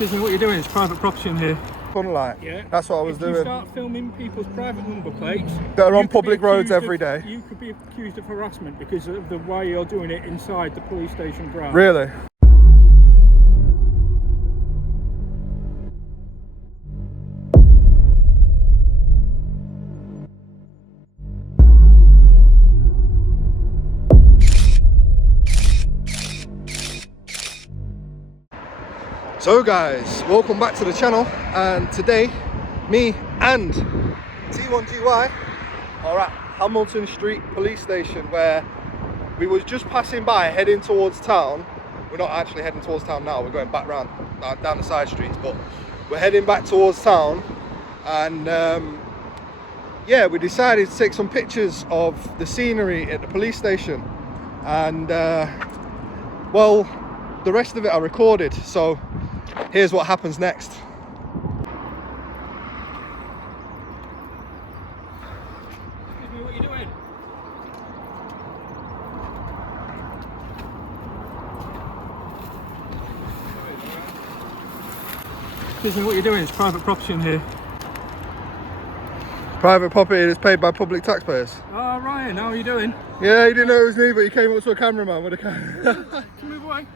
Excuse me, what you're doing is private property in here. Sunlight. Yeah. That's what I was doing. If you start filming people's private number plates that are on public roads every day. You could be accused of harassment because of the way you're doing it inside the police station grounds. Really? So guys, welcome back to the channel, and today me and T1GY are at Hamilton Street Police Station, where we was just passing by heading towards town. We're not actually heading towards town now, we're going back round down the side streets, but we're heading back towards town. And yeah, we decided to take some pictures of the scenery at the police station, and well, the rest of it I recorded, so here's what happens next. Excuse me, what are you doing? Excuse me, what you're doing is private property in here. Private property that's paid by public taxpayers. Oh, Ryan, how are you doing? Yeah, you didn't know it was me, but you came up to a cameraman with a camera. Move away.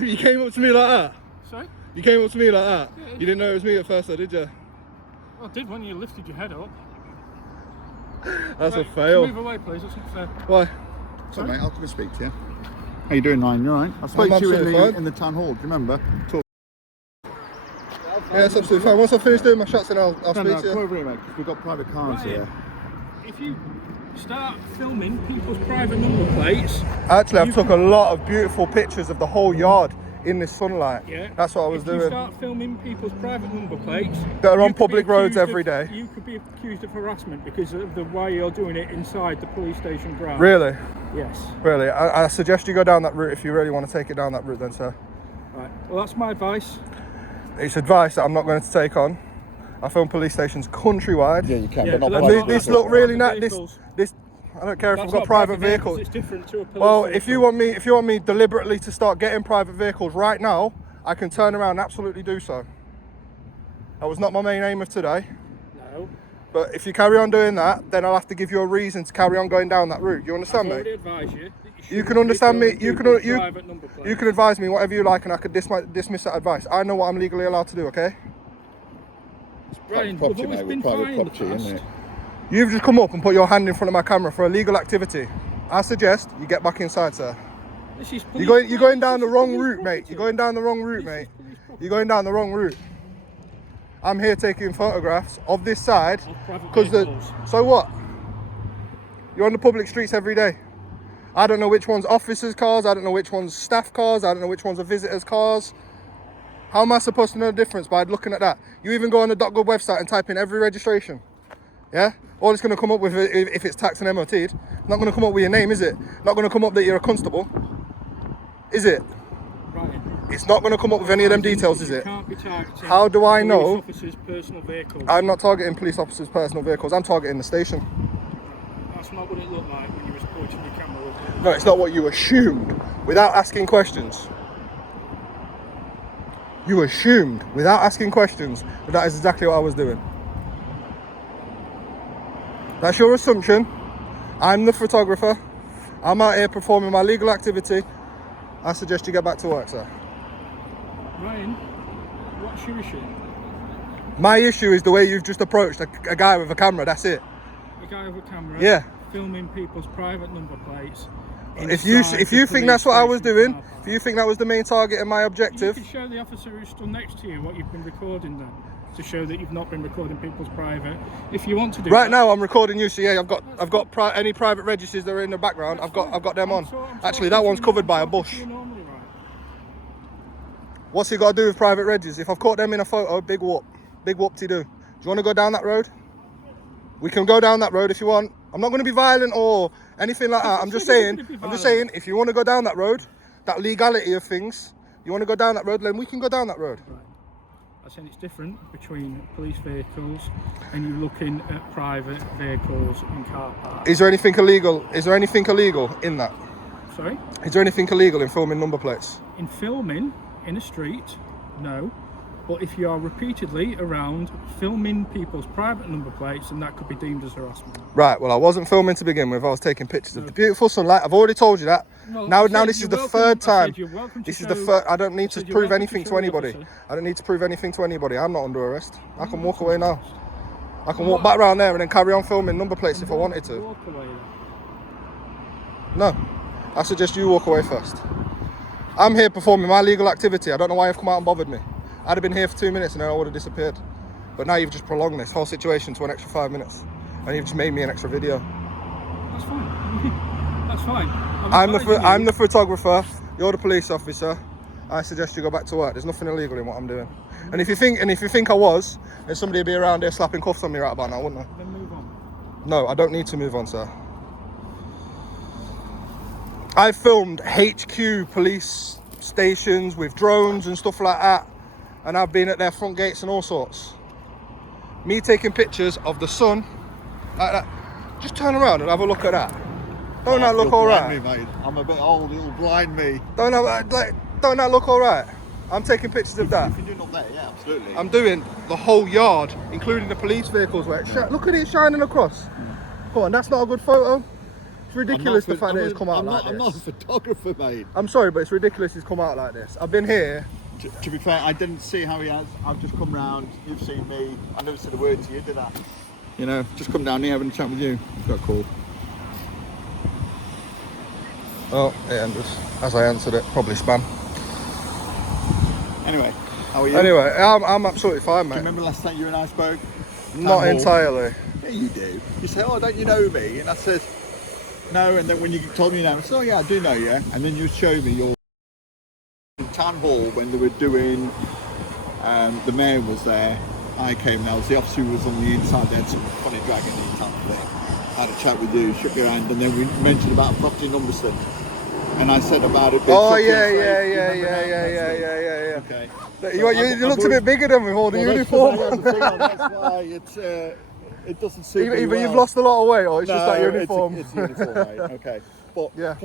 You came up to me like that? Sorry? You came up to me like that? Yeah. You didn't know it was me at first, though, did you? Well, I did when you lifted your head up. That's Right, a fail. Move away, please. That's not fair. Why? Sorry, mate, I'll come and speak to you. How you doing, Ryan? You alright? I spoke to you in the town hall, do you remember? Yeah, that's absolutely fine. Once I finish doing my shots, then I'll speak to you. Come over here, mate, because we've got private cars Right. here. If you start filming people's private number plates... Actually, I've took a lot of beautiful pictures of the whole yard in this sunlight. Yeah. That's what I was doing. If you start filming people's private number plates... that are on you could be public roads accused every of- day. You could be accused of harassment because of the way you're doing it inside the police station grounds. Really? Yes. Really? I suggest you go down that route if you really want to take it down that route then, sir. Right. Well, that's my advice. It's advice that I'm not going to take on. I film police stations countrywide. Yeah, you can, Yeah, but not but And private this vehicles. look really nice. Vehicles. This I don't care if That's I've got not private vehicles. It's different to a police Well, vehicle. if you want me deliberately to start getting private vehicles right now, I can turn around and absolutely do so. That was not my main aim of today. No. But if you carry on doing that, then I'll have to give you a reason to carry on going down that route. You understand I've me? already advised you. You can understand me. You Private number you plates. can advise me whatever you like, and I could dismiss that advice. I know what I'm legally allowed to do. Okay? Ryan, Property, we've always mate, been with private fine in the property, past. isn't it? You've just come up and put your hand in front of my camera for illegal activity. I suggest you get back inside, sir. This is You're going down the wrong police route, mate. property. You're going down the wrong route, This is mate. police property. You're going down the wrong route. I'm here taking photographs of this side Of private because vehicles. so what? You're on the public streets every day. I don't know which one's officers' cars. I don't know which one's staff cars. I don't know which one's are visitors' cars. How am I supposed to know the difference by looking at that? You even go on the .gov website and type in every registration. Yeah? All it's going to come up with, if it's taxed and MOT'd, not going to come up with your name, is it? Not going to come up that you're a constable, is it? Ryan, It's not going to come up with any of them details, is you it? can't be targeting How do I know? police officers' personal vehicles. I'm not targeting police officers' personal vehicles. I'm targeting the station. That's not what it looked like when you was pointing your camera up. No, it's not what you assumed without asking questions. You assumed without asking questions that that is exactly what I was doing. That's your assumption. I'm the photographer. I'm out here performing my legal activity. I suggest you get back to work, sir. Ryan, what's your issue? My issue is the way you've just approached a guy with a camera. That's it. A guy with a camera Yeah. filming people's private number plates. If you inside the think that's what I was police doing, station car if you think that was the main target and my park. You objective, can show the officer who's stood next to you what you've been recording then, to show that you've not been recording people's private. If you want to do right that, now I'm recording you. So yeah, I've got any private registers that are in the background. I've got them on. Actually, that one's covered by a bush. Normally, right? What's he got to do with private registers? If I've caught them in a photo, big whoop to do. Do you want to go down that road? We can go down that road if you want. I'm not going to be violent or anything like that. I'm just saying, if you want to go down that road, that legality of things, you want to go down that road, then we can go down that road. Right. I'm saying it's different between police vehicles and you looking at private vehicles in car parks. Is there anything illegal? Is there anything illegal in that? Sorry? Is there anything illegal in filming number plates? In filming in a street, no. But if you are repeatedly around filming people's private number plates, then that could be deemed as harassment. Right, well, I wasn't filming to begin with. I was taking pictures of the beautiful sunlight. I've already told you that. Well, Now this is the third time. This is the third. I don't need to prove anything to anybody. Officer. I don't need to prove anything to anybody. I'm not under arrest. I can walk away now. I can walk back around there and then carry on filming number plates if I wanted to. Walk away then. No, I suggest you walk away first. I'm here performing my legal activity. I don't know why you've come out and bothered me. I'd have been here for 2 minutes and then I would have disappeared. But now you've just prolonged this whole situation to an extra 5 minutes. And you've just made me an extra video. That's fine. That's fine. I'm the photographer. You're the police officer. I suggest you go back to work. There's nothing illegal in what I'm doing. And if you think I was, then somebody would be around here slapping cuffs on me right about now, wouldn't they? Then move on. No, I don't need to move on, sir. I filmed HQ police stations with drones and stuff like that, and I've been at their front gates and all sorts. Me taking pictures of the sun like that. Just turn around and have a look at that. Don't that look all right? Me, mate. I'm a bit old, it'll blind me. Don't that look all right? I'm taking pictures of that. If you're doing up there, yeah, absolutely. I'm doing the whole yard, including the police vehicles where look at it shining across. Come on, that's not a good photo. It's ridiculous the fact that it's come out like this. I'm not a photographer, mate. I'm sorry, but it's ridiculous it's come out like this. I've been here. To be fair, I didn't see how he has. I've just come round, you've seen me. I never said a word to you, did I? You know, just come down here having a chat with you. Got cool. Oh, it ended. As I answered it, probably spam. Anyway, how are you? Anyway, I'm absolutely fine, mate. Do you remember last time you and I spoke? Not entirely. Yeah, you do. You say, oh, don't you know me? And I said, no. And then when you told me your name, I said, oh, yeah, I do know you. And then you showed me your town hall when they were doing, the mayor was there. I came and I was the officer who was on the inside. They had some funny dragon in town there. I had a chat with you, shook your hand, and then we mentioned about property numbers. And I said about it. Oh, yeah. Okay. You looked a bit bigger than with all the uniform. That's why it doesn't suit me Either well. you've lost a lot of weight or it's just that uniform. It's uniform, right? Okay. But yeah.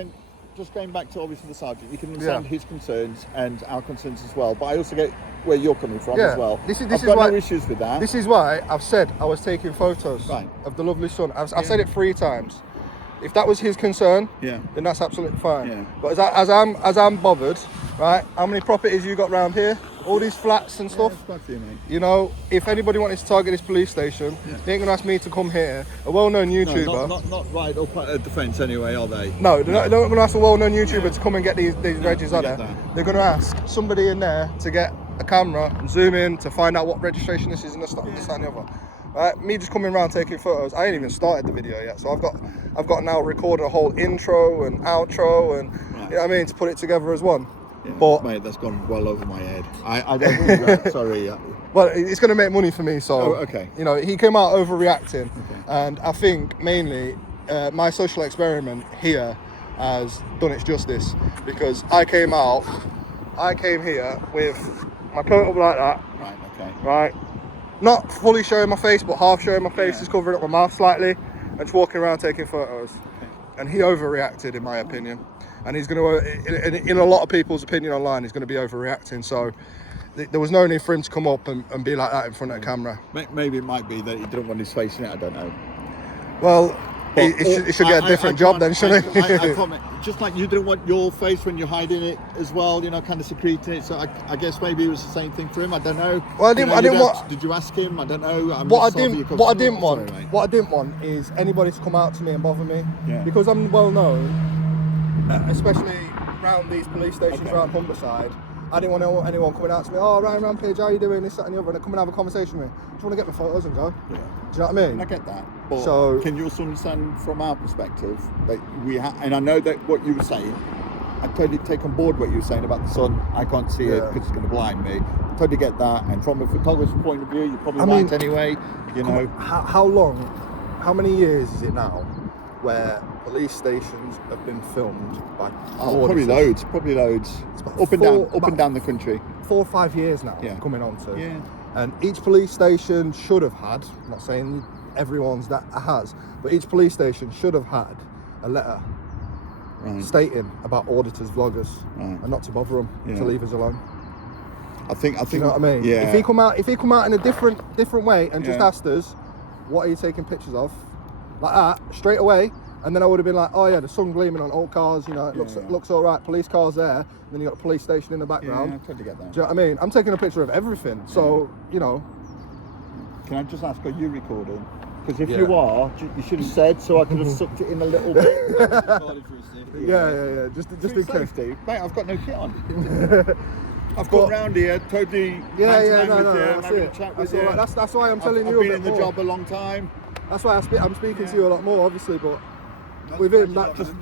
Just going back to obviously the sergeant, you can understand his concerns and our concerns as well. But I also get where you're coming from as well. I've got no issues with that. This is why I've said I was taking photos of the lovely sun. I've said it 3 times. If that was his concern, then that's absolutely fine. Yeah. But as I'm bothered, right? How many properties you got round here? All these flats and stuff. You know, if anybody wanted to target this police station, they ain't gonna ask me to come here. A well-known YouTuber. No, not right up at the fence anyway, are they? No, they're not gonna ask a well-known YouTuber to come and get these regs on there. They're gonna ask somebody in there to get a camera and zoom in to find out what registration this is and this, that, and the other. Right, me just coming around taking photos. I ain't even started the video yet, so I've got now recorded a whole intro and outro and you know what I mean, to put it together as one. Yeah, but mate, that's gone well over my head. I don't do that. Sorry. Well, it's going to make money for me, so okay. You know, he came out overreacting, and I think mainly my social experiment here has done its justice because I came here with my coat up like that. Right. Okay. Right. Not fully showing my face, but half showing my face, just covering up my mouth slightly, and just walking around taking photos. Okay. And he overreacted, in my opinion. And he's going to, in a lot of people's opinion online, he's going to be overreacting. So there was no need for him to come up and be like that in front of the camera. Maybe it might be that he didn't want his face in it, I don't know. Well, he should get a different job then, shouldn't he? I comment. Just like you didn't want your face when you're hiding it as well, you know, kind of secreting it. So I guess maybe it was the same thing for him. I don't know. Well, I didn't want. Did you ask him? I don't know. What I didn't want is anybody to come out to me and bother me because I'm well known, especially around these police stations around Humberside. I didn't want anyone coming out to me. Oh, Ryan Rampage, how you doing? This, that, and the other, and come and have a conversation with me. Just want to get my photos and go. Yeah. Do you know what I mean? I get that. But can you also understand from our perspective that and I know that what you were saying, I totally take on board what you were saying about the sun. I can't see it because it's going to blind me. I totally get that. And from a photographer's point of view, you're probably right anyway. You know. How many years is it now where police stations have been filmed by probably loads. Up and down the country. 4 or 5 years now coming on to. Yeah. And each police station should have had, I'm not saying everyone's that has, but each police station should have had a letter stating about auditors, vloggers, and not to bother them, to leave us alone. I think. Do you know what I mean? Yeah. If he come out in a different way and just Yeah. asked us, what are you taking pictures of, like that, straight away, and then I would have been like, oh yeah, the sun gleaming on old cars, you know, it looks all right. Police cars there, and then you got a police station in the background. Yeah, I totally get that. Do you know what I mean? I'm taking a picture of everything, so you know. Can I just ask, are you recording? Because if you are, you should have said, so I could have sucked it in a little bit. Yeah. Just in case. Safety. Mate, I've got no kit on. I've come round here totally. Yeah, no, that's it. That's why I'm telling you. I've been in the job a long time. That's why I'm speaking to you a lot more, obviously, but with him, that just.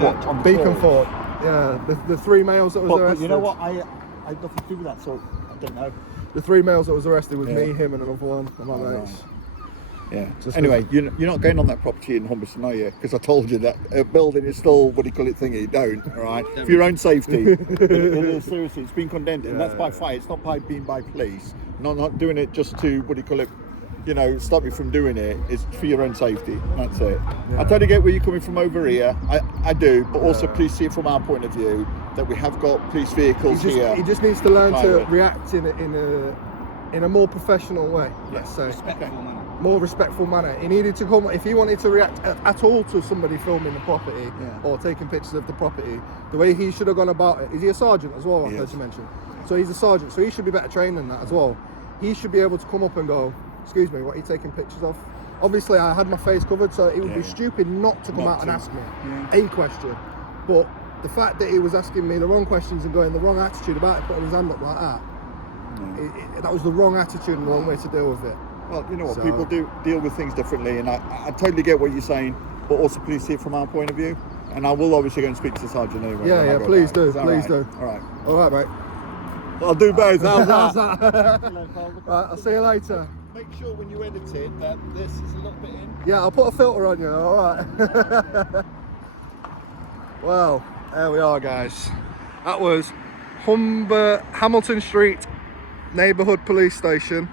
What, on Beaconford. Yeah, the three males that was arrested. But you know what? I had nothing to do with that, so I don't know. The three males that was arrested was me, him, and another one of my mates. Yeah. Anyway, you're not going on that property in Humberston, are you? Because I told you that building is still, what do you call it, thingy. Don't, all right? For your own safety. it is, seriously, it's been condemned, and that's by fire. It's not by being by police. Not doing it just to, what do you call it, you know, stop you from doing it. It's for your own safety. That's it. I totally get where you're coming from over here. I do, but also please see it from our point of view that we have got police vehicles here. He just needs to learn to react in a more professional way. Let's say. More respectful manner. He needed to come, if he wanted to react at all to somebody filming the property or taking pictures of the property, the way he should have gone about it. Is he a sergeant as well? I heard you mention. So he's a sergeant, so he should be better trained than that as well. He should be able to come up and go, excuse me, what are you taking pictures of? Obviously I had my face covered, so it would be stupid not to come out and ask me a question. But the fact that he was asking me the wrong questions and going the wrong attitude about it, putting his hand up like that, that was the wrong attitude and the wrong way to deal with it. Well, you know what, people do deal with things differently, and I totally get what you're saying, but also please see it from our point of view. And I will obviously go and speak to the sergeant anyway. Yeah, please do, please do. All right, mate. I'll do both. How's that? Right, I'll see you later. Make sure when you edit it that this is a little bit in. Yeah, I'll put a filter on you, all right. Well, there we are, guys. That was Hamilton Street Neighbourhood Police Station,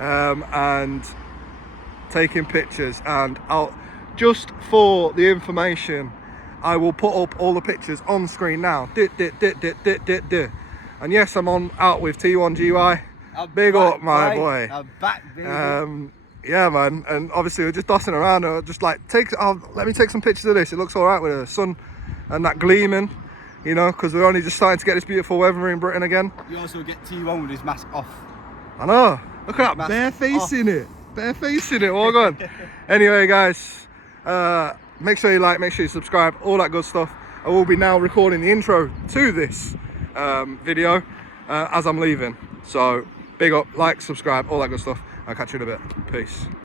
and taking pictures. And just for the information, I will put up all the pictures on screen now. And yes, I'm out with T1GY. Big up, my boy. I'm back, baby. Yeah, man. And obviously we're just dossing around. Just like let me take some pictures of this. It looks all right with the sun and that gleaming, you know, because we're only just starting to get this beautiful weather in Britain again. You also get T1 with his mask off. I know. Look at that bare face in it. Bare face in it. All gone. Anyway, guys, make sure you like, make sure you subscribe, all that good stuff. I will be now recording the intro to this video as I'm leaving. So big up, like, subscribe, all that good stuff. I'll catch you in a bit. Peace.